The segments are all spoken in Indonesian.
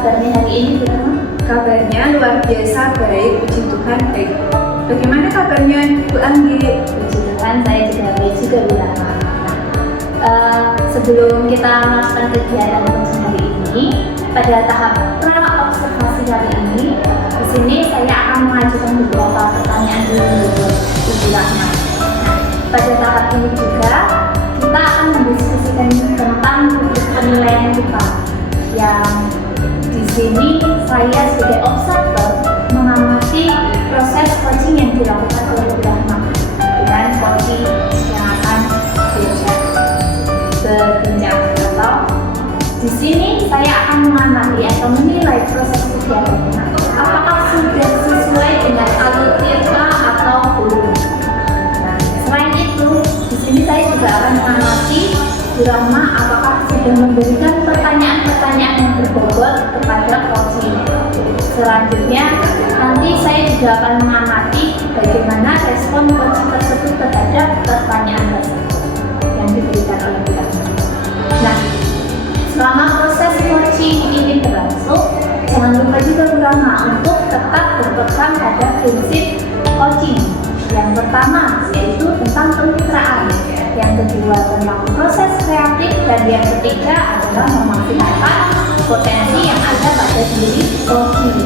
kabarnya hari ini, Bu Rahma? Kabarnya luar biasa baik, puji Tuhan baik. Bagaimana kabarnya Bu Anggi? Puji Tuhan, saya juga baik juga, Bu Rahma. Sebelum kita melakukan kegiatan coaching hari ini, pada tahap pra-observasi kali ini, di sini saya akan mengajukan beberapa pertanyaan dulu Ibu Rahma. Nah, pada tahap ini juga kita akan mendiskusikan tentang penilaian kita yang di sini saya sebagai observer mengamati proses coaching yang dilakukan oleh Bu Rahma dengan coaching yang akan diajak berbincang atau di sini saya akan mengamati atau menilai proses kegiatannya apakah sudah sesuai dengan alur tirta atau belum. Nah, selain itu di sini saya juga akan mengamati Bu Rahma apakah sudah memberikan pertanyaan-pertanyaan yang berbobot kepada coaching. Selanjutnya nanti saya juga akan mengamati bagaimana respon coaching tersebut terhadap pertanyaan tersebut yang diberikan oleh Bu Rahma. Nah, selama proses coaching ini berlangsung, jangan lupa juga Bu Rahma untuk tetap berpegang pada prinsip coaching. Yang pertama yaitu tentang kemitraan, yang kedua tentang proses kreatif, dan yang ketiga adalah memaksimalkan potensi yang ada pada diri coaching.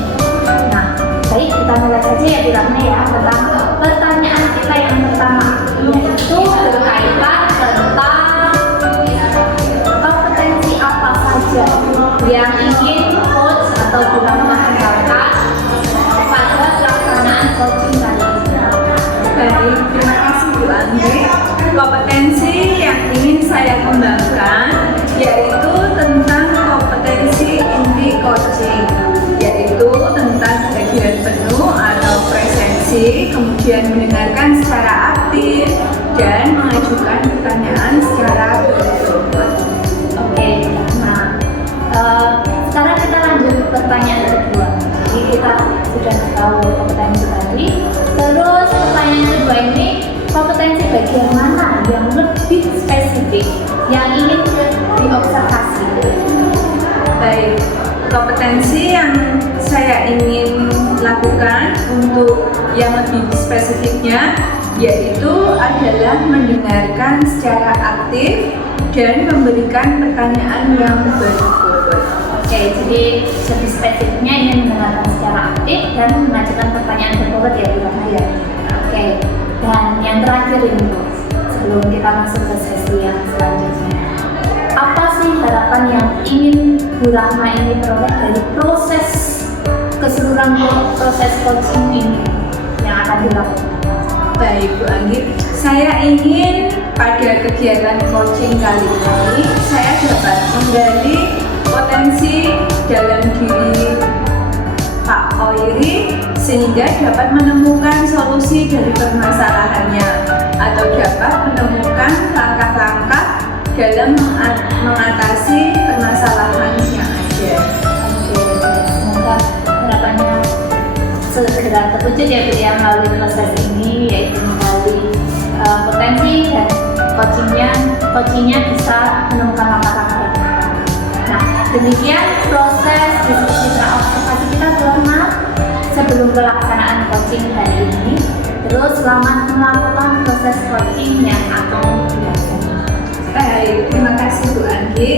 Nah, baik, kita mulai saja ya Bu Rahma ya. Pertanyaan kita yang pertama yaitu berkaitan tentang kompetensi apa saja yang ingin coach atau Bu Rahma kenalkan pada pelaksanaan coaching kali ini. Baik, terima kasih Bu Anggi. Kompetensi yang ingin saya kembangkan yaitu tentang kompetensi inti coaching, yaitu tentang bagian penuh atau presensi, kemudian mendengarkan secara aktif dan mengajukan pertanyaan secara berbobot. Oke, nah sekarang kita lanjut ke pertanyaan kedua. Jadi kita sudah tahu kompetensi tadi. Terus pertanyaan kedua ini, kompetensi bagian mana yang lebih spesifik yang ingin diobservasi? Baik, kompetensi yang saya ingin lakukan untuk yang lebih spesifiknya yaitu adalah mendengarkan secara aktif dan memberikan pertanyaan yang berbobot. Oke, jadi lebih spesifiknya ingin mendengarkan secara aktif dan mengajukan pertanyaan berbobot ya Bu Rahma ya. Oke, dan yang terakhir ini Bu, sebelum kita masuk ke sesi yang selanjutnya, apa sih harapan yang ingin Bu Rahma ini peroleh dari proses keseluruhan proses coaching ini yang akan dilakukan? Baik Bu Anggi, saya ingin pada kegiatan coaching kali ini saya dapat menggali potensi dalam diri Pak Hoiri sehingga dapat menemukan solusi dari permasalahannya atau dapat menemukan langkah-langkah dalam mengatasi permasalahan yang ada. Oke, semoga harapannya segera terwujud ya Bu ya melalui proses ini, yaitu menggali potensi dan coachingnya bisa menemukan langkah-langkah yang tepat. Nah, demikian proses diskusi pra-observasi kita Bu Rahma sebelum pelaksanaan coaching hari ini. Terus selamat melakukan proses coaching yang akan dilakukan. Baik, terima kasih Bu Anggi.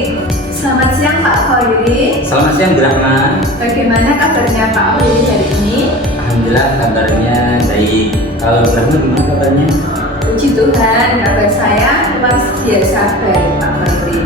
Selamat siang Pak Hoiri. Selamat siang Bu Rahma. Bagaimana kabarnya Pak Hoiri hari ini? Alhamdulillah kabarnya baik. Kalau Bu Rahma gimana kabarnya? Puji Tuhan, kabar saya luar biasa baik Pak Hoiri.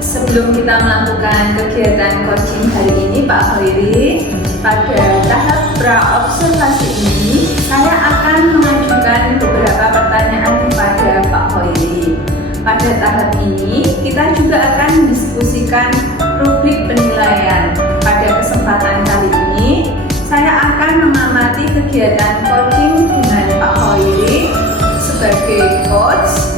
Sebelum kita melakukan kegiatan coaching hari ini Pak Hoiri, pada tahap pra-observasi ini saya akan mengajukan beberapa pertanyaan kepada Pak Hoiri. Pada tahap ini kita juga akan mendiskusikan rubrik penilaian. Pada kesempatan kali ini saya akan mengamati kegiatan coaching dengan Pak Hoiri sebagai coach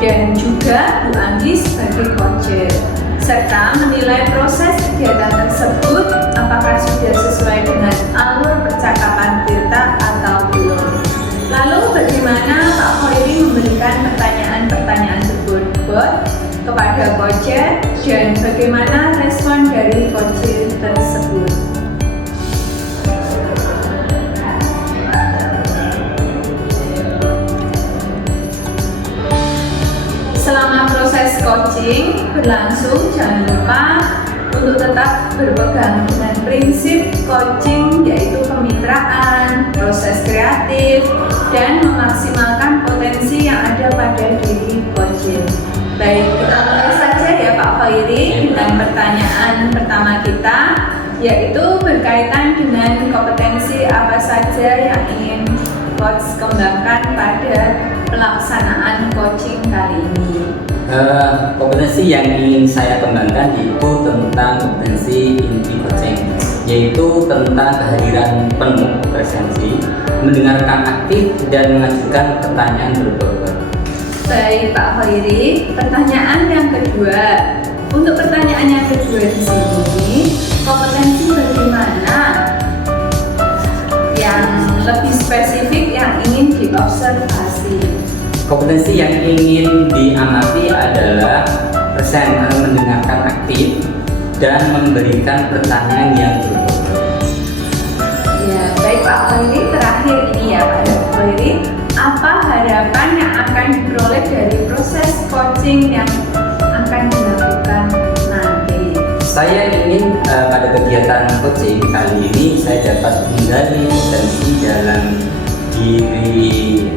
dan juga Bu Anggi sebagai coacher, serta menilai proses kegiatan tersebut apakah sudah sesuai dengan alur percakapan Tirta atau belum. Lalu bagaimana Pak Hoiri memberikan pertanyaan-pertanyaan berbobot kepada coach dan bagaimana respon dari coach tersebut. Selama proses coaching berlangsung, jangan lupa untuk tetap berpegang dengan prinsip coaching, yaitu kemitraan, proses kreatif, dan memaksimalkan potensi yang ada pada diri coach. Baik, kita mulai saja ya Pak Khairi dengan pertanyaan pertama kita, yaitu berkaitan dengan kompetensi apa saja yang ingin coach kembangkan pada pelaksanaan coaching kali ini. Kompetensi yang ingin saya kembangkan itu tentang kompetensi inti coaching, yaitu tentang kehadiran penuh presensi, mendengarkan aktif dan mengajukan pertanyaan berbobot. Baik Pak Khairi, pertanyaan yang kedua. Untuk pertanyaan yang kedua di sini, kompetensi bagaimana yang lebih spesifik yang ingin diobservasi? Kompetensi yang ingin diamati adalah present, mendengarkan aktif dan memberikan pertanyaan yang berbobot. Ya, baik Pak Khairi, terakhir ini ya Pak Khairi, apa harapan yang akan diperoleh dari proses coaching yang akan dilakukan nanti? Saya ingin pada kegiatan coaching kali ini saya dapat menggali potensi dalam diri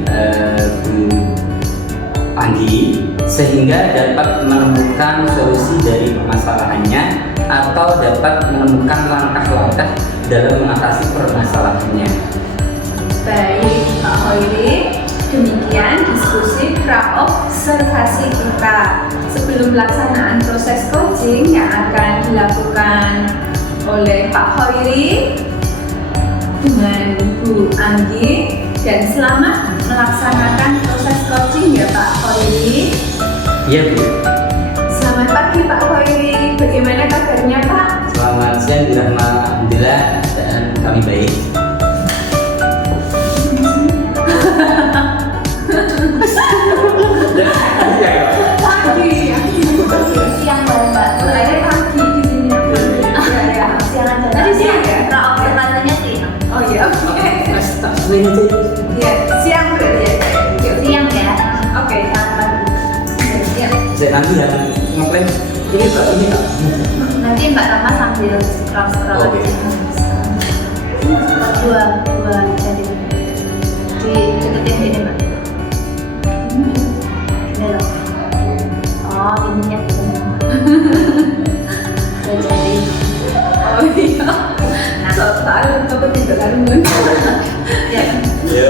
Bu Anggi sehingga dapat menemukan solusi dari permasalahannya atau dapat menemukan langkah-langkah dalam mengatasi permasalahannya. Baik Pak Khairi, demikian diskusi pra-observasi kita sebelum pelaksanaan proses coaching yang akan dilakukan oleh Pak Khairi dengan Bu Anggi, dan selamat melaksanakan proses coaching ya Pak Khairi. Iya Bu. Selamat pagi Pak Khairi, bagaimana kabarnya Pak? Selamat siang Bu Rahma, alhamdulillah dan kami baik. Pagi, Siang Mbak. ada pagi di sini. Ya, Siang aja. Tadi siang ya? Observasinya sih. Oh iya, oke. Ini Ya, siang berarti ya. Yuk, Siang ya. Oke, selamat pagi. Ya. saya nanti yang ngeklaim ini Pak, ini Pak. Nanti Mbak Rama sambil scroll Oke. dua jadi di deketin gini Mbak. Ini loh. Oh ininya. Udah jadi. Oh iya. Nah, Soal apa tidak karungan. ya. Ya.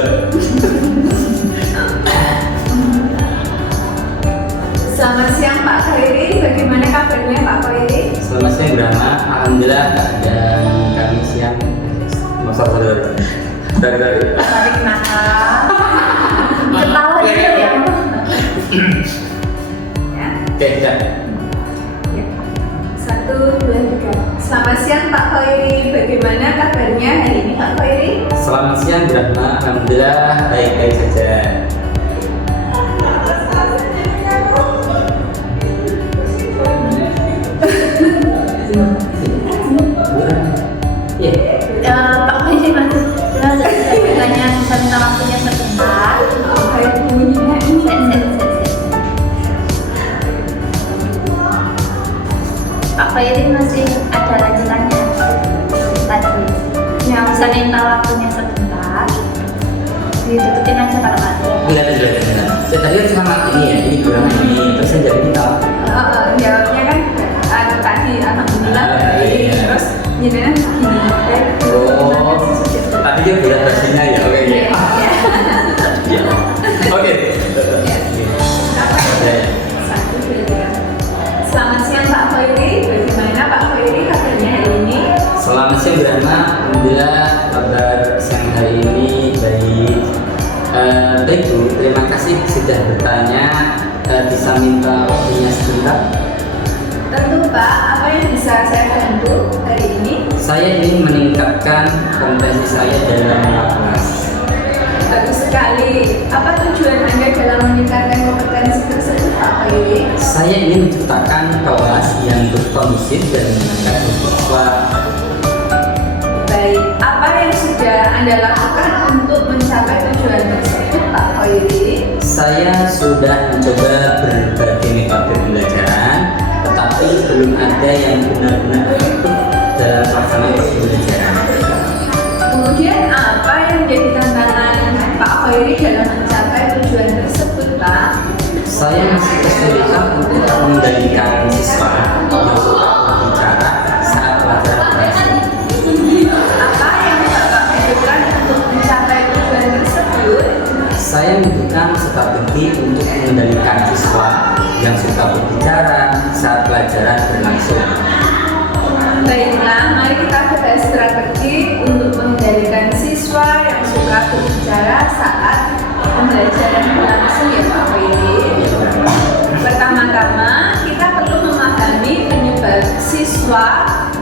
Selamat siang Pak Khairi, bagaimana kabarnya Pak Khairi? Selamat siang Bu Rahma, alhamdulillah keadaan kami siang. Masa saudara. Dari. Tarik nafas. Ketawa gitu ya. Ya. Oke, ya. Ya. 1, 2, 3. Selamat siang Pak Khairi, bagaimana kabarnya hari ini Pak Khairi? Selamat siang Bu Rahma, alhamdulillah baik-baik saja. Iya. Pak Khairi masih ada pertanyaan, bisa minta waktunya sebentar. Kayak bunyinya ini. Set. Pak Khairi masih ada lanjutannya tadi. Ya, Bisa minta waktunya sebentar. Ditututin aja kalau nggak ada. Kelihatan. Saya tadi kan cuma ini ya, ini Bu Rahma ini, terus saya jadi minta. Jawabnya kan tadi alhamdulillah baik, Iya. terus jadinya gini. Oh, tadi dia bilang versinya ya, oke. Iya. Iya. Oke. Apa ya? 1, 2, 3. Selamat siang Pak Khairi, bagaimana Pak Khairi kabarnya hari ini? Selamat siang Bu Rahma, alhamdulillah kabar siang hari ini baik. Baik Bu, terima kasih sudah bertanya. Bisa minta waktunya sebentar. Tentu Pak, apa yang bisa saya bantu hari ini? Saya ingin meningkatkan kompetensi saya dalam kelas. bagus sekali. Apa tujuan Anda dalam meningkatkan kompetensi tersebut, Pak Khairi? Saya ingin menciptakan kelas yang berkondusif dan menyenangkan siswa. Baik, apa yang sudah Anda lakukan untuk mencapai tujuan tersebut, Pak Khairi? Saya sudah mencoba berbagai metode pembelajaran, tetapi belum ada yang benar-benar efektif dalam pelaksanaan pembelajaran. Kemudian apa yang menjadi tantangan Pak Khairi dalam mencapai tujuan tersebut, Pak? Saya masih kesulitan untuk mengendalikan siswa yang suka berbicara saat pelajaran berlangsung. Apa yang Bapak butuhkan untuk mencapai tujuan tersebut? Saya membutuhkan strategi untuk mengendalikan siswa yang suka berbicara saat pelajaran berlangsung. Baiklah, mari kita bahas strategi untuk mengendalikan siswa yang suka berbicara saat pembelajaran berlangsung, ya Pak Khairi. Pertama-tama, kita perlu memahami penyebab siswa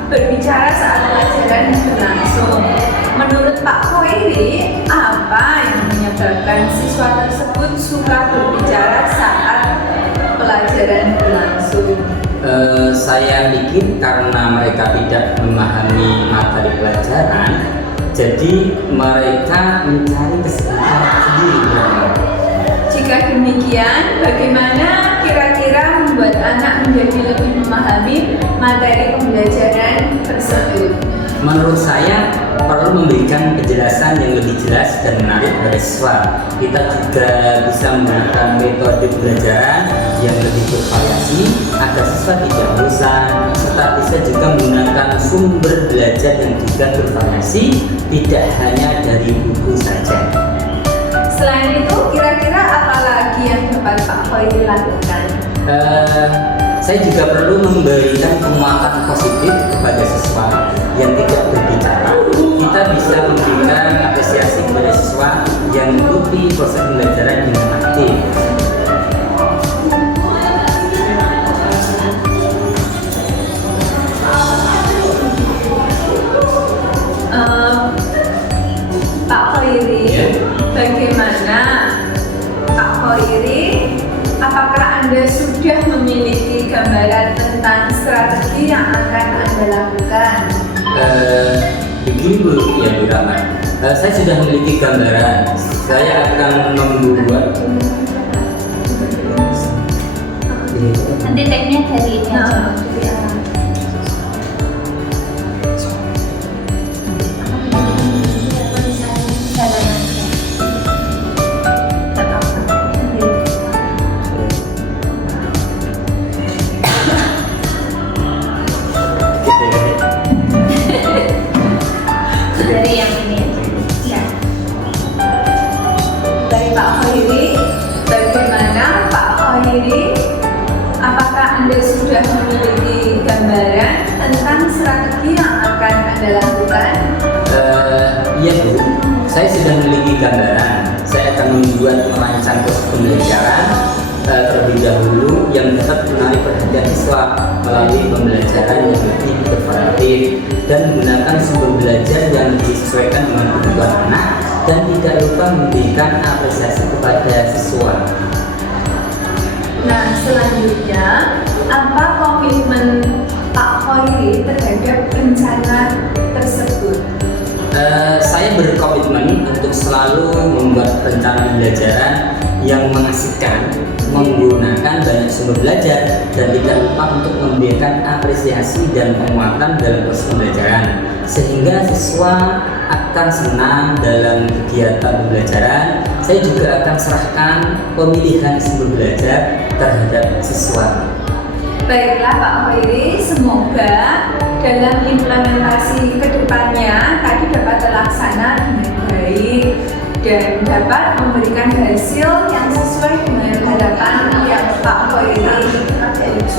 berbicara saat pelajaran berlangsung. Menurut Pak Khairi, apa yang menyebabkan siswa tersebut suka berbicara saat pelajaran berlangsung? Saya pikir karena mereka tidak memahami materi pelajaran, jadi mereka mencari kesibukan sendiri. Jika demikian, bagaimana kira-kira membuat anak menjadi lebih memahami materi pembelajaran tersebut? Menurut saya perlu memberikan penjelasan yang lebih jelas dan menarik pada siswa. Kita juga bisa memberikan metode pembelajaran yang lebih bervariasi agar siswa tidak bosan, serta bisa juga menggunakan sumber belajar yang juga bervariasi, tidak hanya dari buku saja. Selain itu, kira-kira apa lagi yang dapat Pak Khairi lakukan? Saya juga perlu memberikan penguatan positif kepada siswa yang tidak berbicara. Kita bisa memberikan apresiasi kepada siswa yang mengikuti proses pembelajaran dengan aktif. Pak Khairi, Ya. bagaimana Pak Khairi? Apakah Anda sudah memiliki gambaran tentang strategi yang akan Anda lakukan? Begini Bu, ya Bu Rahmat. Saya sudah memiliki gambaran. Saya akan membuat. Nanti tag-nya dari ini aja. Dari yang ini ya. Dari Pak Khairi, bagaimana Pak Khairi? Apakah Anda sudah memiliki gambaran tentang strategi yang akan Anda lakukan? Iya Bu, saya sudah memiliki gambaran. Saya akan membuat merancang proses pembelajaran terlebih dahulu yang dapat menarik perhatian siswa melalui pembelajaran yang lebih bervariatif dan menggunakan sumber belajar yang disesuaikan dengan kebutuhan anak dan tidak lupa memberikan apresiasi kepada siswa. Nah, selanjutnya, apa komitmen Pak Khairi terhadap rencana tersebut? Saya berkomitmen untuk selalu membuat rencana pembelajaran yang mengasihkan, menggunakan banyak sumber belajar, dan tidak lupa untuk memberikan apresiasi dan penguatan dalam proses pembelajaran, sehingga siswa akan senang dalam kegiatan pembelajaran. Saya juga akan serahkan pemilihan sumber belajar terhadap siswa. Baiklah Pak Khairi, semoga dalam implementasi kedepannya tadi dapat terlaksana dengan baik dan dapat memberikan hasil yang sesuai dengan harapan yang Pak Khairi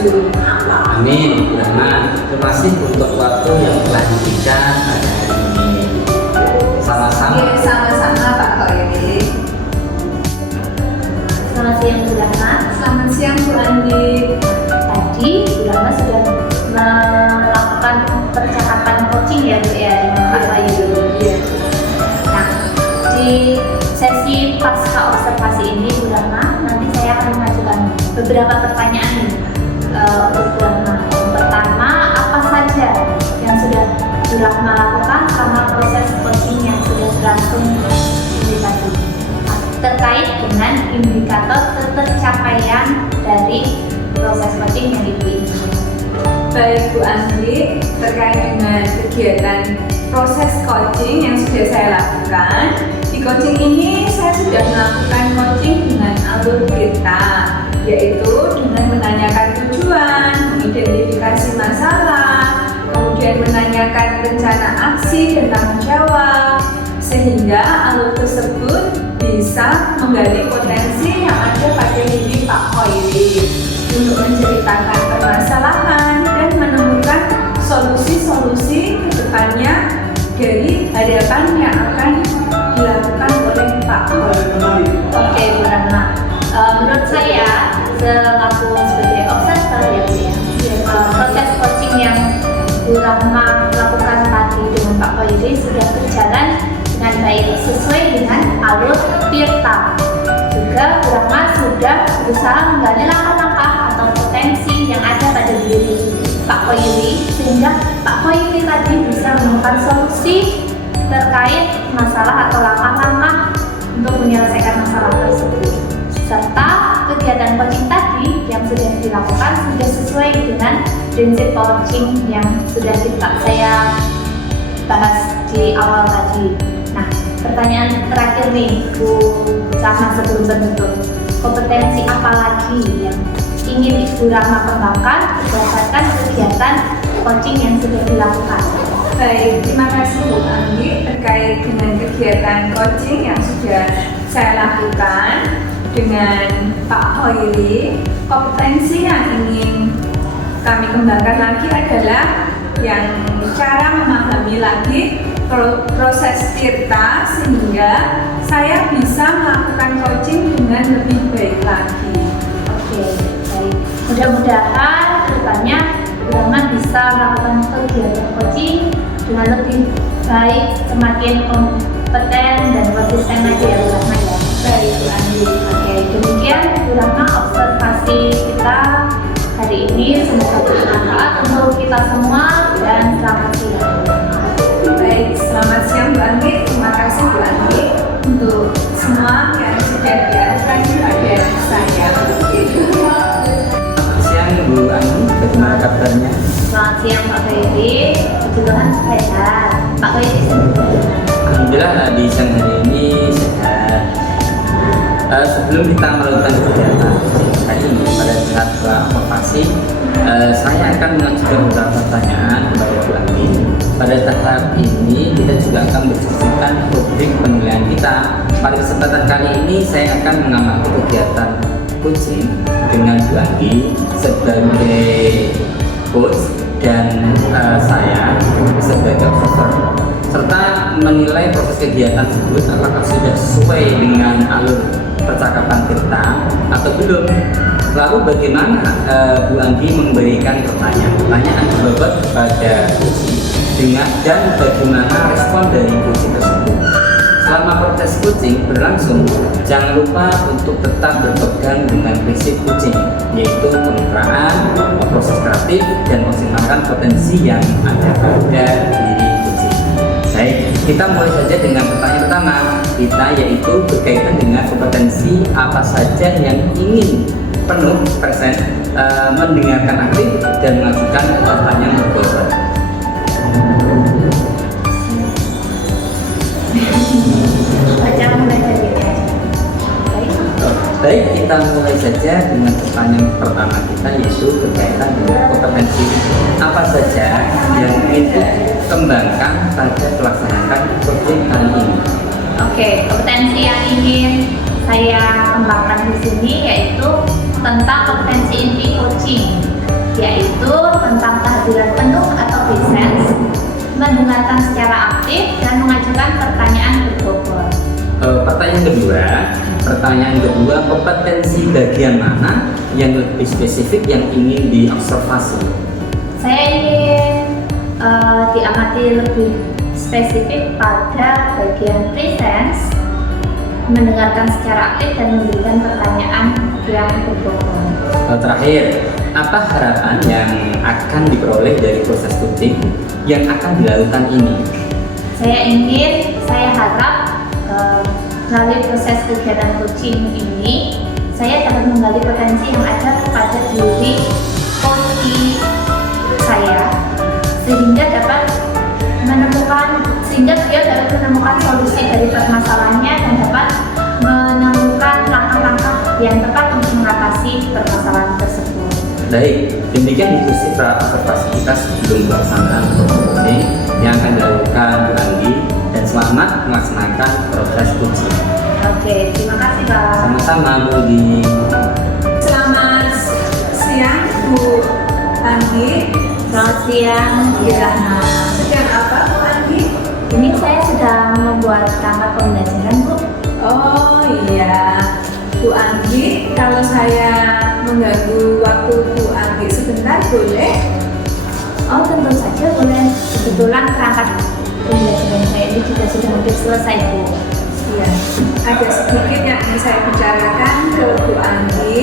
tuju. Amin. Terima kasih untuk waktu yang telah diberikan pada hari ini. Sama-sama. Ya, sama-sama Pak Khairi. Selamat siang Bu Rahmat. Selamat siang Bu Andi. Tadi Bu Rahmat sudah melakukan percakapan coaching ya Bu ya dengan Pak Bayu. Iya. Nah, di sesi beberapa pertanyaan nih untuk Bu Rahma. Yang pertama, apa saja yang sudah Bu Rahma lakukan selama proses coaching yang sudah berlangsung ini tadi, terkait dengan indikator tercapaian dari proses coaching yang Ibu ini? Baik Bu Andi, terkait dengan kegiatan proses coaching yang sudah saya lakukan, di coaching ini saya sudah melakukan coaching dengan alur kita, yaitu dengan menanyakan tujuan, mengidentifikasi masalah, kemudian menanyakan rencana aksi dan tanggung jawab, sehingga alur tersebut bisa menggali potensi yang ada pada diri Pak Khoiri untuk menceritakan permasalahan dan menemukan solusi-solusi ke depannya dari hadapan yang akan dilakukan oleh Pak Khoiri. Oke, Bu Rahma. Menurut saya selaku sebagai observer ya Bu ya, proses coaching yang Bu Rahma lakukan tadi dengan Pak Khoiri sudah berjalan dengan baik sesuai dengan alur Tirta. Juga Bu Rahma sudah berusaha menggali langkah-langkah atau potensi yang ada pada diri Pak Khoiri, sehingga Pak Khoiri tadi bisa menemukan solusi terkait masalah atau langkah-langkah untuk menyelesaikan masalah tersebut. Serta kegiatan coaching tadi yang sudah dilakukan sudah sesuai dengan prinsip coaching yang sudah saya bahas di awal tadi. Nah, pertanyaan terakhir nih Bu Rahma sebelum penutup, kompetensi apa lagi yang ingin Ibu Rahma kembangkan berdasarkan kegiatan coaching yang sudah dilakukan? Baik, terima kasih Bu Andi terkait dengan kegiatan coaching yang sudah saya lakukan dengan Pak Khoiri. Kompetensi yang ingin kami kembangkan lagi adalah yang cara memahami lagi proses Tirta, sehingga saya bisa melakukan coaching dengan lebih baik lagi. Oke, baik. Mudah-mudahan kedepannya Bu Rahma bisa melakukan kegiatan coaching dengan lebih baik, semakin kompeten dan konsisten lagi ya Bu Rahma ya. Baik Bu Andi. Oke, demikian Bu Rahma observasi kita hari ini. Semoga bermanfaat untuk kita semua dan selamat siang. Baik, selamat siang Bu Andi. Terima kasih Bu Andi untuk semua yang sudah diarahkan kepada saya. Selamat siang Bu Andi, bagaimana kabarnya? Selamat siang Pak Khoiri. Kebetulan sehat. Pak Khoiri sendiri. Alhamdulillah di siang hari ini sehat. Sebelum kita melakukan kegiatan hari ini pada saat observasi, saya akan mengajukan beberapa pertanyaan kepada Bu Andi. Pada tahap ini kita juga akan berdiskusikan rubrik penilaian kita. Pada kesempatan kali ini saya akan mengamati kegiatan coaching dengan Bu Andi sebagai coach dan saya sebagai observer, serta menilai proses kegiatan tersebut apakah sudah sesuai dengan alur percakapan kita atau belum. Lalu bagaimana Bu Andi memberikan pertanyaan berbobot kepada coaching dan bagaimana respon dari coaching tersebut. Selama proses coaching berlangsung, jangan lupa untuk tetap berpegang dengan prinsip coaching, yaitu kemitraan, proses kreatif, dan maksimalkan potensi yang ada pada diri coaching. Baik, kita mulai saja dengan pertanyaan pertama kita, yaitu berkaitan dengan kompetensi apa saja yang ingin penuh present, mendengarkan aktif, dan mengajukan pertanyaan berbobot. Baik, kita mulai saja dengan pertanyaan pertama kita, yaitu berkaitan dengan kompetensi apa saja yang ingin dikembangkan pada pelaksanaan coaching kali ini. Oke, kompetensi yang ingin saya kembangkan di sini yaitu tentang kompetensi inti coaching, yaitu tentang kehadiran penuh atau presence, mendengarkan secara aktif, dan mengajukan pertanyaan berbobot. Pertanyaan kedua, kompetensi bagian mana yang lebih spesifik yang ingin diobservasi? Saya ingin diamati lebih spesifik pada bagian presence, mendengarkan secara aktif, dan memberikan pertanyaan yang berbobot. Terakhir, apa harapan yang akan diperoleh dari proses coaching yang akan dilakukan ini? Saya harap melalui proses kegiatan coaching ini, saya dapat menggali potensi yang ada pada diri coach saya, sehingga dia dapat menemukan solusi dari permasalahannya dan dapat menemukan langkah-langkah yang tepat untuk mengatasi permasalahan tersebut. Baik, demikian diskusi observasi kita sebelum melaksanakan coaching yang akan dilakukan Bu Anggi, dan selamat melaksanakan proses coaching. Oke, terima kasih Pak. Sama-sama Bu Anggi. Selamat siang Bu Anggi. Selamat siang, Bu Rahma. Sedang apa Bu Anggi? Ini saya sedang membuat rangka pembelajaran, Bu. Oh iya, Bu Anggi, kalau saya mengganggu waktu Bu Anggi sebentar boleh? Oh, tentu saja boleh. Kebetulan perangkat pembelajaran saya ini juga sudah hampir selesai, Bu. Iya, ada sedikit yang ingin saya bicarakan ke Bu Anggi.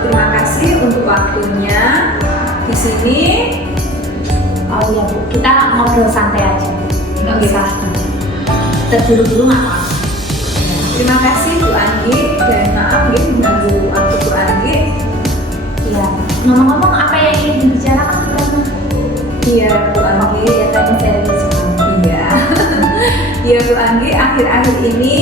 Terima kasih untuk waktunya. Di sini, Oh iya, Bu, kita ngobrol santai aja. Nggak usah terburu-buru, nggak apa-apa. terima kasih Bu Anggi dan maaf ya mengganggu waktu Bu Anggi. Iya. Ngomong-ngomong, apa yang ingin dibicarakan, Bu Rahma? Iya Bu Anggi. Kelihatannya serius. Iya. Iya Bu Anggi, akhir-akhir ini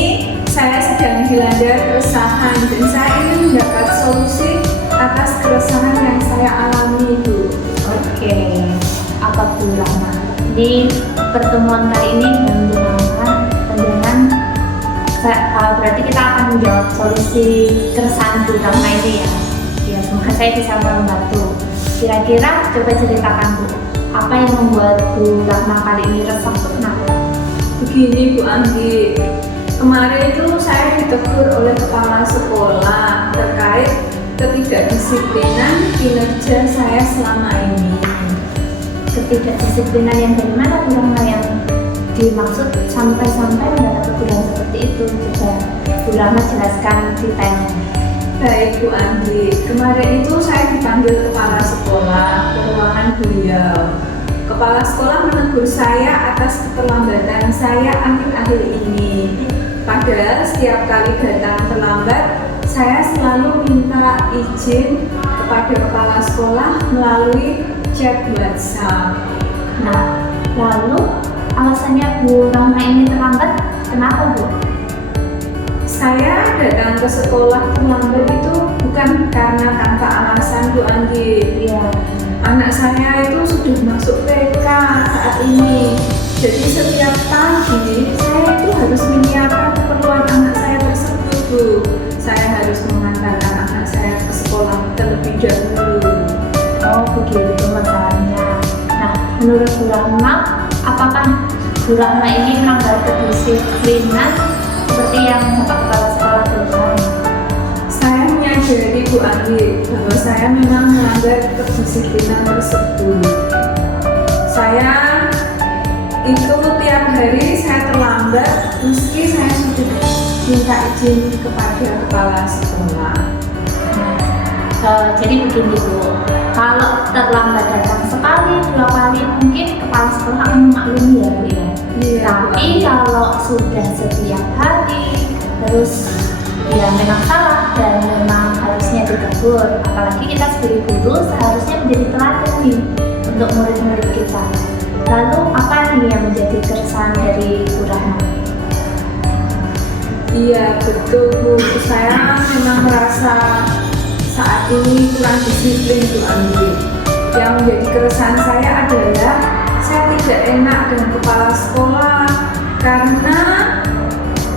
saya sedang dilanda keresahan dan saya ingin mendapat solusi atas keresahan yang saya alami Bu. Oke, apa Bu Rahma? Di pertemuan kali ini dengan berarti kita akan menjawab solusi keresahan Bu Rahma ini ya. Ya, semoga saya bisa membantu. Kira-kira coba ceritakan Bu, apa yang membuat Bu Rahma kali ini resah, Bu? Kenapa? Begini Bu Anggi, kemarin itu saya ditegur oleh kepala sekolah terkait ketidakdisiplinan kinerja saya selama ini. Ketidakdisiplinan yang dari mana Bu Rahma yang dimaksud sampai-sampai mendapat teguran seperti itu? Coba Bu Rahma jelaskan detailnya. Baik Bu Anggi, kemarin itu saya dipanggil kepala sekolah ke ruangan beliau. Kepala sekolah menegur saya atas keterlambatan saya akhir-akhir ini. Padahal setiap kali datang terlambat, saya selalu minta izin kepada kepala sekolah melalui chat WhatsApp. Nah, lalu alasannya Bu Rahma ini terlambat, kenapa Bu? Saya datang ke sekolah terlambat itu bukan karena tanpa alasan Bu Anggi. Iya. Anak saya itu sudah masuk TK saat ini. Jadi setiap pagi saya itu harus menyiapkan keperluan anak saya tersebut Bu. Saya harus mengantarkan anak saya ke sekolah terlebih dahulu. Oh begitu masalahnya. Nah, menurut Bu Rahma, apakah Bu Rahma ini melanggar kedisiplinan seperti yang Bapak Kepala Sekolah teruskan? Saya menyadari Bu Anggi bahwa saya memang melanggar kedisiplinan tersebut. Saya itu tiap hari saya terlambat meski saya sudah minta izin kepada kepala sekolah. Jadi begini Bu, kalau terlambat datang sekali, 2 kali mungkin kepala sekolah akan memaklumi ya Bu ya. Iya, Tapi kalau sudah setiap hari, terus ya memang salah dan memang harusnya ditegur. Apalagi kita sebagai guru seharusnya menjadi teladan nih untuk murid-murid kita. Lalu apa nih yang menjadi keresahan dari Bu Rahma? Iya betul Bu, saya memang merasa saat ini kurang disiplin Bu Anggi. Yang menjadi keresahan saya adalah saya tidak enak dengan kepala sekolah karena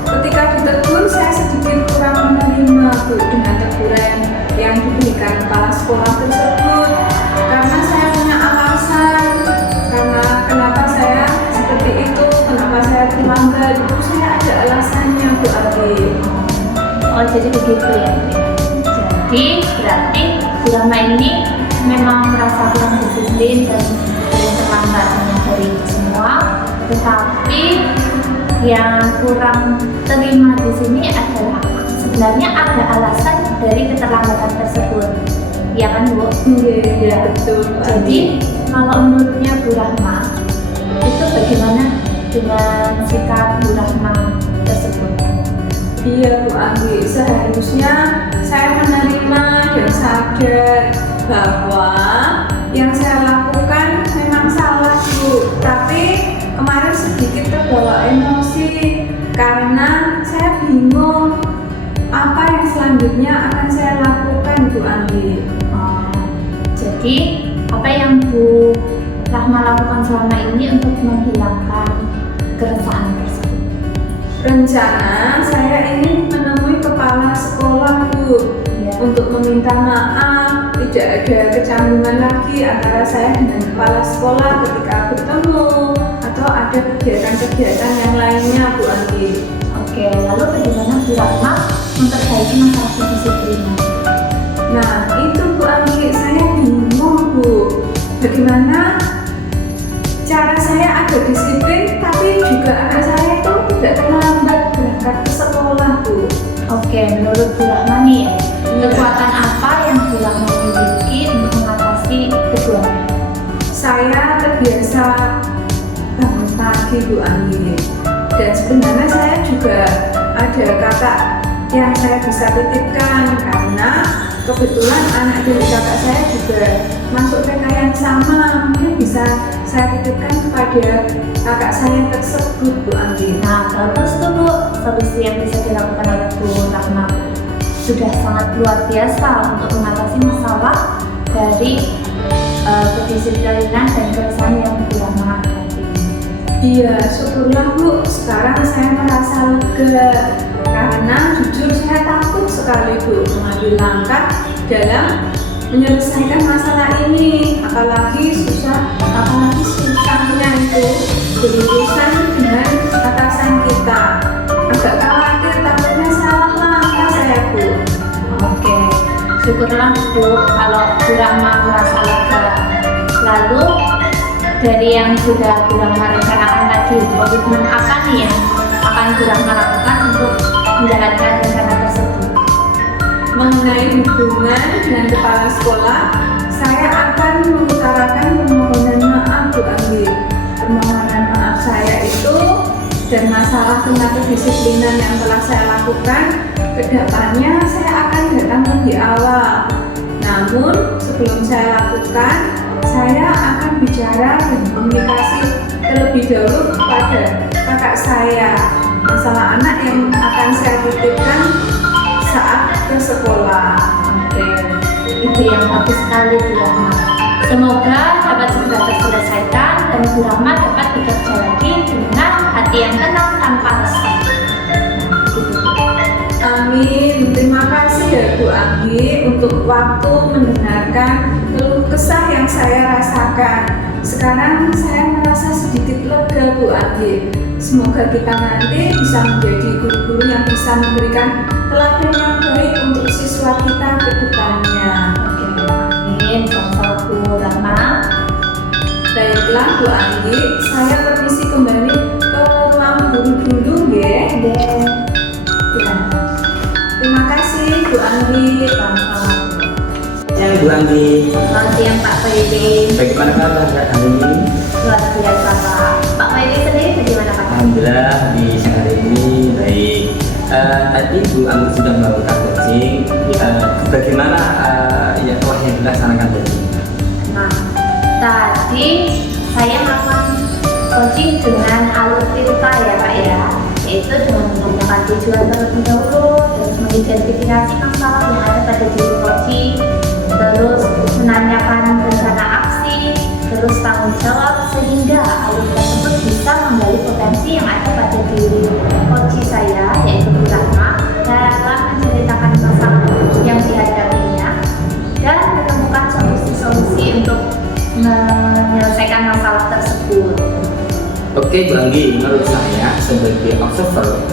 ketika ditegur saya sedikit kurang menerima Bu dengan teguran yang diberikan kepala sekolah tersebut, karena saya punya alasan karena kenapa saya seperti itu, kenapa saya terlambat itu saya ada alasannya Bu Anggi. Oh jadi begitu ya. Jadi berarti Bu Rahma ini memang merasa kurang disiplin dan sering terlambat dari itu semua. Tetapi yang kurang terima di sini adalah sebenarnya ada alasan dari keterlambatan tersebut. Ya kan Bu? Iya betul. Jadi kalau menurutnya Bu Rahma, itu bagaimana dengan sikap Bu Rahma tersebut? Iya Bu Anggi, seharusnya saya menerima dan sadar bahwa yang saya lakukan memang salah Bu. Tapi kemarin sedikit terbawa emosi karena saya bingung apa yang selanjutnya akan saya lakukan Bu Anggi. Jadi apa yang Bu Rahma lakukan selama ini untuk menghilangkan keresahan tersebut? Rencana saya ingin menemui kepala sekolah Bu untuk meminta maaf, tidak ada kecanggungan lagi antara saya dengan kepala sekolah ketika bertemu atau ada kegiatan-kegiatan yang lainnya Bu Anggi. Oke, lalu bagaimana Bu Rahma memperbaiki masalah kedisiplinan? Nah itu Bu Anggi, saya bingung Bu, bagaimana cara saya agar disiplin tapi juga anak saya itu tidak terlambat berangkat ke sekolah Bu. Oke, menurut Bu Rahma nih, kekuatan apa yang Bu Rahma miliki untuk mengatasi keduanya? Saya terbiasa bangun pagi Bu Anggi, dan sebenarnya saya juga ada kakak yang saya bisa titipkan karena kebetulan anak dari kakak saya juga masuk TK yang sama, mungkin bisa saya titipkan kepada kakak saya tersebut Bu Anggi. Nah, bagus tuh Bu, solusi yang bisa dilakukan oleh Bu Rahma sudah sangat luar biasa untuk mengatasi masalah dari kedisiplinan dan keresahan yang Bu Rahma hadapi. Iya, syukurlah Bu, sekarang saya merasa lega karena jujur saya takut sekali Bu mengambil langkah dalam menyelesaikan masalah ini, apalagi susahnya itu berurusan dengan atasan kita. Agak khawatir takutnya salah langkah saya Bu. Oke, syukurlah Bu kalau Bu Rahma merasa lega. Lalu dari yang sudah Bu Rahma rencanakan tadi, komitmen apa nih yang akan Bu Rahma lakukan untuk menjalankan rencana tersebut? Mengenai hubungan dengan kepala sekolah, saya akan mengutarakan permohonan maaf Bu Anggi. Permohonan maaf saya itu dan masalah tentang kedisiplinan yang telah saya lakukan, kedepannya saya akan datang lebih awal. Namun sebelum saya lakukan, saya akan bicara dan komunikasi terlebih dahulu kepada kakak saya masalah anak yang akan saya titipkan saat ke sekolah. Oke, itu yang bagus sekali Bu Rahma. Semoga dapat segera terselesaikan dan Bu Rahma dapat bekerja lagi dengan hati yang tenang tanpa resah. Amin. Terima kasih ya Bu Anggi untuk waktu mendengarkan keluh kesah yang saya rasakan. Sekarang saya merasa sedikit lega Bu Anggi. Semoga kita nanti bisa menjadi guru-guru yang bisa memberikan teladan yang baik untuk siswa kita ke depannya. Oke, amin. Sama-sama Bu Rahma. Baiklah Bu Anggi, saya permisi kembali ke ruang guru dulu ya. Ya, Terima kasih Bu Anggi. sama-sama. Yang Bu Anggi, Selamat siang Pak Faidi. bagaimana kabar hari ini? Luar biasa Pak. Pak Faidi sendiri bagaimana Pak? Alhamdulillah di siang hari ini baik. Tadi Bu Anggi sudah melakukan coaching. Bagaimana yang telah yang dilaksanakan tadi? Nah, tadi saya melakukan coaching dengan alur filter ya Pak ya, yaitu dengan menggunakan tujuan terlebih dahulu, terus mengidentifikasi masalah yang ada pada diri coaching, terus menanyakan rencana aksi, terus tanggung jawab sehingga alur tersebut bisa menggali potensi yang ada pada diri coaching saya, yaitu Bu Rahma, dalam menceritakan masalah yang dihadapinya dan menemukan solusi-solusi untuk menyelesaikan masalah tersebut. Oke Bu Anggi, menurut saya sebagai observer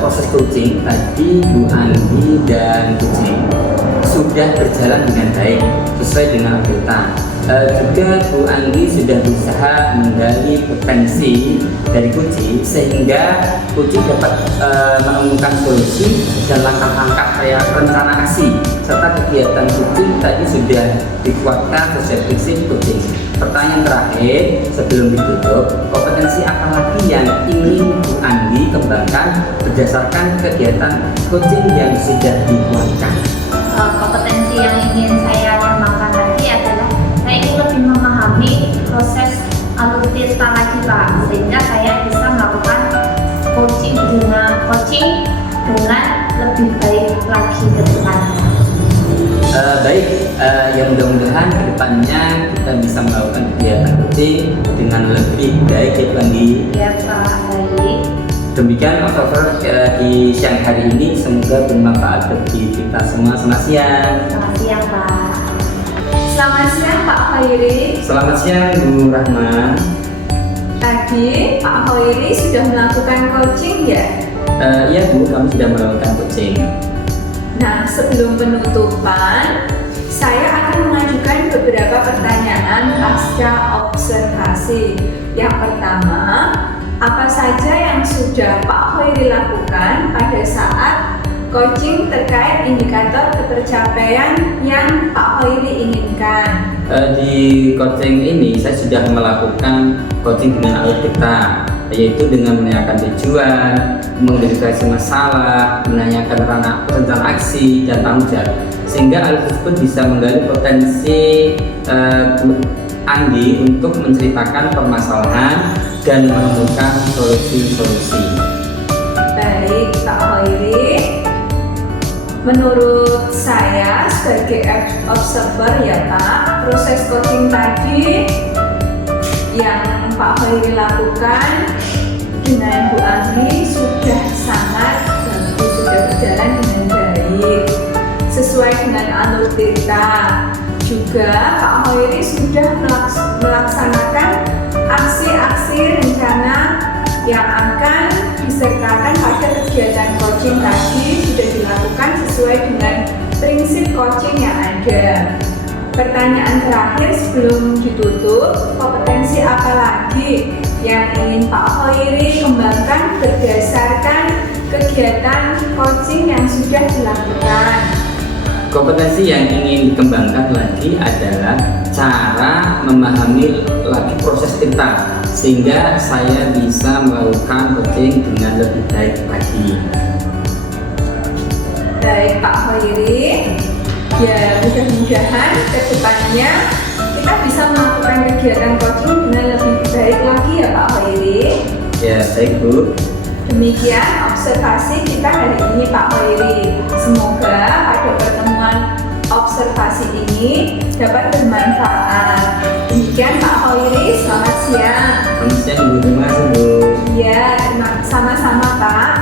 proses coaching tadi Bu Anggi dan coaching sudah berjalan dengan baik sesuai dengan updatean. Juga Bu Anggi sudah berusaha menggali potensi dari kucing sehingga kucing dapat menemukan solusi dan langkah-langkah kayak rencana aksi serta kegiatan kucing tadi sudah dikuatkan sesuai prinsip kucing. Pertanyaan terakhir sebelum ditutup, kompetensi apa lagi yang ingin Bu Anggi kembangkan berdasarkan kegiatan kucing yang sudah dikuatkan? Kompetensi yang ingin saya kembangkan lagi adalah saya ingin lebih memahami proses alutsista lagi Pak, sehingga saya bisa melakukan coaching dengan lebih baik lagi ke depannya. Baik, yang mudah-mudahan kedepannya kita bisa melakukan kegiatan coaching dengan lebih baik ya Bu Anggi. Ya Pak, baik. Demikian observer di siang hari ini, semoga bermanfaat bagi kita semua. Selamat siang. Selamat siang Pak. Selamat siang Pak Khairi. Selamat siang Bu Rahma. Tadi Pak Khairi sudah melakukan coaching ya? Iya Bu, kami sudah melakukan coaching. Nah, sebelum penutupan, saya akan mengajukan beberapa pertanyaan pasca observasi. Yang pertama, apa saja yang sudah Pak Khairi lakukan pada saat coaching terkait indikator ketercapaian yang Pak Khairi inginkan? Di coaching ini saya sudah melakukan coaching dengan alutsista, yaitu dengan menanyakan tujuan, mengidentifikasi masalah, menanyakan rencana aksi dan tanggung jawab, sehingga alutsista pun bisa menggali potensi Anggi untuk menceritakan permasalahan dan menemukan solusi-solusi. Baik Pak Khairi, menurut saya sebagai observer ya Pak, proses coaching tadi yang Pak Khairi lakukan dengan Bu Anggi sudah sangat bagus, sudah berjalan dengan baik sesuai dengan alur kita. Juga Pak Khairi sudah melaksanakan aksi-aksi rencana yang akan disertakan pada kegiatan coaching tadi sudah dilakukan sesuai dengan prinsip coaching yang ada. Pertanyaan terakhir sebelum ditutup, kompetensi apa lagi yang ingin Pak Khairi kembangkan berdasarkan kegiatan coaching yang sudah dilakukan? Kompetensi yang ingin dikembangkan lagi adalah cara memahami lagi proses kita, sehingga saya bisa melakukan coaching dengan lebih baik lagi. Baik Pak Khairi, ya mudah-mudahan ke depannya kita bisa melakukan kegiatan coaching dengan lebih baik lagi ya Pak Khairi. Ya, baik Bu. Demikian observasi kita hari ini Pak Khairi. Semoga pada pertemuan observasi ini dapat bermanfaat. Demikian Pak Khairi, selamat siang. Selamat siang Bu, terima kasih Bu. Iya, sama-sama Pak.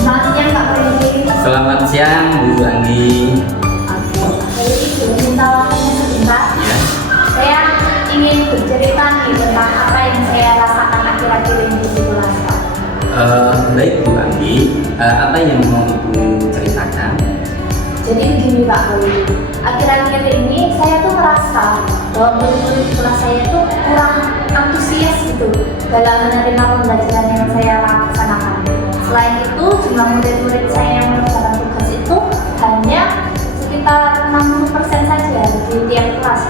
Selamat siang Pak Khairi. Selamat siang Bu Anggi. Oke, Pak Khairi boleh minta waktunya sebentar? Ya. Saya ingin bercerita nih tentang apa yang saya rasakan akhir-akhir ini di kelas Pak. Baik Bu Anggi, apa yang mau Ibu ceritakan? Jadi begini Pak Khairi, akhir-akhir ini saya tuh merasa bahwa murid-murid kelas saya tuh kurang antusias gitu dalam menerima pembelajaran yang saya laksanakan. Selain itu, jumlah murid-murid saya yang mengerjakan tugas itu hanya sekitar 60% saja di tiap kelas.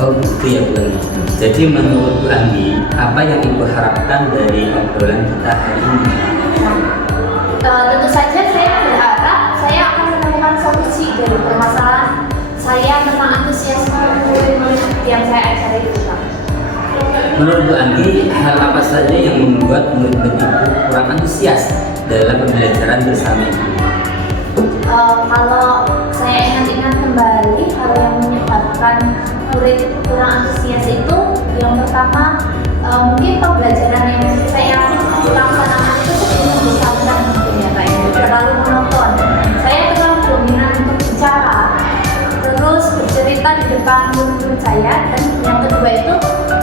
Oh begitu ya Bu Anggi. Jadi menurut Bu Anggi, apa yang Ibu harapkan dari obrolan kita hari ini? Tentu saja saya berharap saya akan menemukan solusi dari permasalahan saya tentang antusiasme murid-murid yang saya ajari itu Pak. Menurut Bu Anggi, hal apa saja yang membuat murid-murid Ibu kurang antusias dalam pembelajaran bersama Ibu? Kalau saya ingat-ingat kembali, hal yang menyebabkan murid kurang antusias itu yang pertama mungkin pembelajaran yang saya laksanakan itu sebelum membosankan mungkin ya Pak, terlalu monoton. Saya terlalu dominan untuk bicara, terus bercerita di depan murid-murid saya, dan yang kedua itu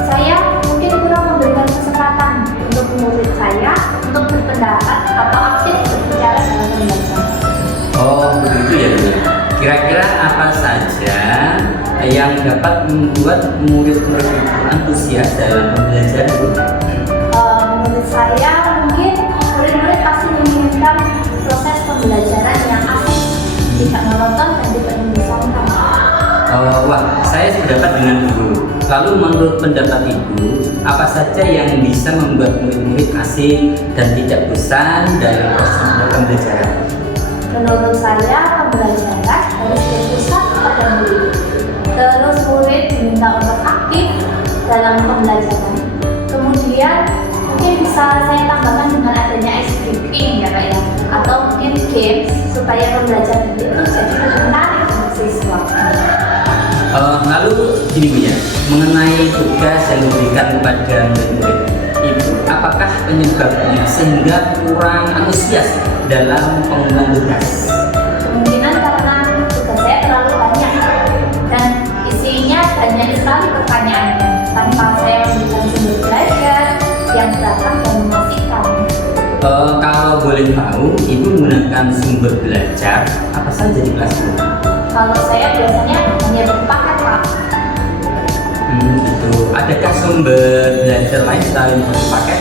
saya mungkin kurang memberikan kesempatan untuk murid saya untuk berpendapat atau aktif berbicara dalam pembelajaran. Oh begitu ya Bu. kira-kira apa saja yang dapat membuat murid-murid itu antusias dalam pembelajaran, Bu? Menurut saya mungkin murid-murid pasti menginginkan proses pembelajaran yang asik, tidak monoton dan tidak membosankan. Wah, saya sependapat dengan Ibu. Lalu menurut pendapat Ibu, apa saja yang bisa membuat murid-murid asik dan tidak bosan dalam proses pembelajaran? Menurut saya pembelajaran harus berpusat kepada murid. Terus murid diminta untuk aktif dalam pembelajaran. Kemudian mungkin bisa saya tambahkan dengan adanya ice breaking ya Pak ya, atau mungkin games supaya pembelajaran itu jadi lebih menarik untuk siswa. Lalu gini Bu ya, mengenai tugas yang diberikan kepada murid-murid Ibu, apakah penyebabnya sehingga kurang antusias dalam pengumpulan tugas? Kemungkinan karena tugas saya terlalu banyak dan isinya banyak sekali pertanyaannya tanpa saya memberikan sumber belajar yang datang dan memastikan. Kalau boleh tahu, Ibu menggunakan sumber belajar apa saja di kelas Bu? Kalau saya biasanya hanya berpaket Pak. Gitu. Adakah sumber belajar lain selain paket?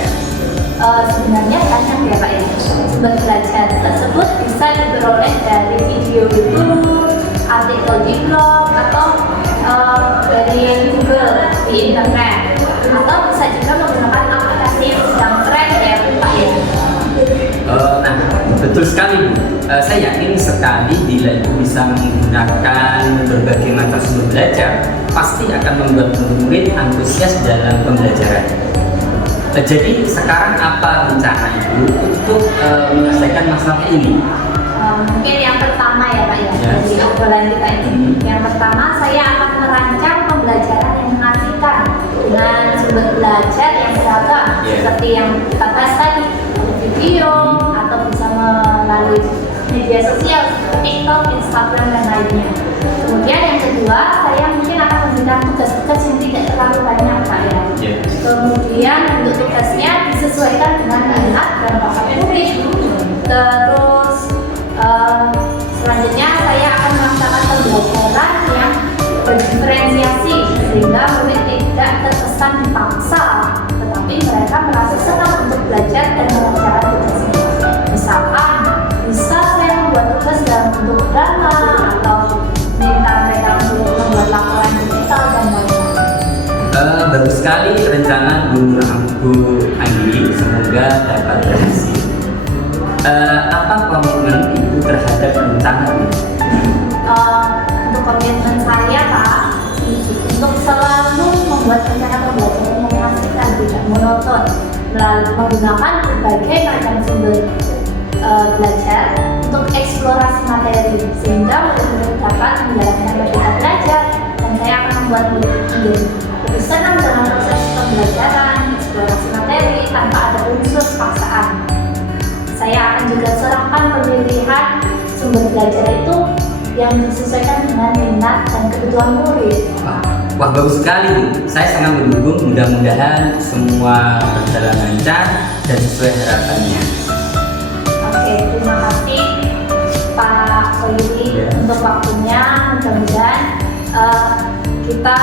Sebenarnya banyak ya Pak ya. Sumber belajar tersebut bisa diperoleh dari video YouTube, artikel di blog, atau dari Google di internet, atau bisa juga menggunakan aplikasi yang sedang tren ya Pak ya. Nah, betul sekali Bu. Saya yakin sekali bila Ibu bisa menggunakan berbagai macam sumber belajar, pasti akan membuat murid antusias dalam pembelajaran. Jadi sekarang apa rencana Ibu untuk menyelesaikan masalah ini? Mungkin yang pertama ya Pak ya, dari obrolan kita ini. Yang pertama saya akan merancang pembelajaran yang mengasihkan dengan sumber belajar yang beragam, seperti yang kita bahas tadi, video atau bisa melalui media sosial seperti TikTok, Instagram dan lainnya. Kemudian yang kedua, saya mungkin akan memberikan tugas-tugas yang tidak terlalu banyak Pak ya. Kemudian untuk tugasnya disesuaikan dengan minat dan bakat murid. Terus selanjutnya saya akan melaksanakan pembelajaran yang berdiferensiasi sehingga murid tidak terkesan dipaksa, tetapi mereka merasa senang untuk belajar dan mengerjakan tugasnya. Misalkan bisa saya membuat tugas dalam bentuk drama atau minta mereka untuk membuat laporan digital dan lain-lain. Bagus sekali rencana Bu Anggi, semoga dapat berhasil. Apa komitmen Ibu terhadap rencana ini? Untuk komitmen saya Pak, untuk selalu membuat rencana pembelajaran yang mengasihkan, tidak monoton, melalui menggunakan berbagai macam sumber belajar untuk eksplorasi materi, sehingga murid-murid dapat menjalankan metode belajar, dan saya akan membuat murid lebih senang dalam proses pembelajaran, eksplorasi materi tanpa ada unsur paksaan. Saya akan juga serahkan pemilihan sumber belajar itu yang disesuaikan dengan minat dan kebutuhan murid. Wah, bagus sekali Bu. Saya sangat mendukung, mudah-mudahan semua berjalan lancar dan sesuai harapannya. Oke, terima kasih Pak Khoiri untuk waktunya. Mudah-mudahan kita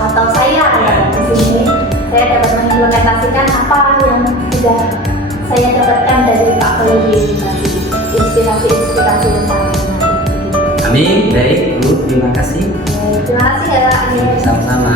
atau saya ya di sini saya dapat mengimplementasikan apa yang sudah saya dapatkan dari Pak Khoiri, inspirasi-inspirasi yang sangat menarik. Amin. Baik Bu, terima kasih. Terima kasih ya Pak. Sama-sama.